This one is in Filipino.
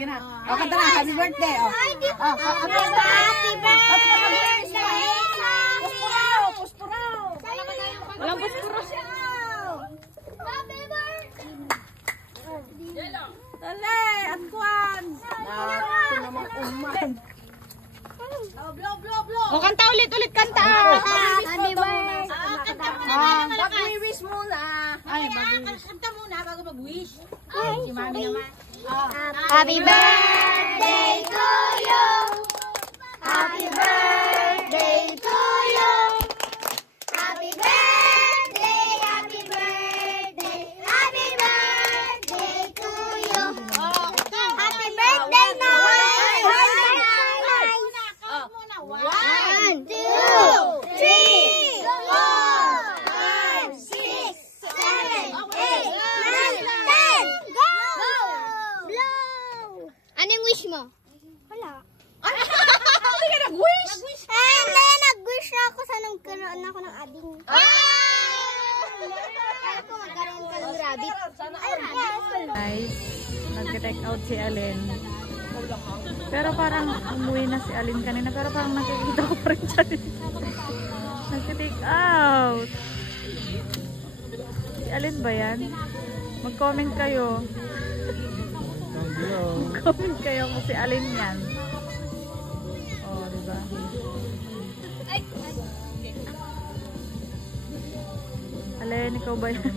sige na. O, kanta na. Happy birthday. O. Happy birthday! Puspuraw. Walang puspuro. Happy birthday! Dali, at kuwan. Ito naman uman. O, kanta ulit kanta. Happy birthday! Mag-wish muna. Ay, kanta muna bago mag-wish. Si mami naman. Happy birthday to you! Happy birthday to you! Happy birthday, happy birthday, happy birthday to you! Happy birthday, Nay! One, two, three, 4, 5, 6, 7, 8, 9, 10! Go! Blow! Anong wish mo? Wala. Hindi ka nag-wish? Hindi, nag-wish ako sa nagkaroon ako ng ading. Kaya ko magkaroon ka ng rabbit. Ay, yes. Guys, nag-take out si Alin. Pero parang umuwi na si Alin kanina. Pero parang nakikita ko pa rin siya dito. Nag-take out. Si Alin ba yan? Mag-comment kayo. Mag-comment kayo kung si Alin yan. Oh, diba? Alin, ikaw ba yan?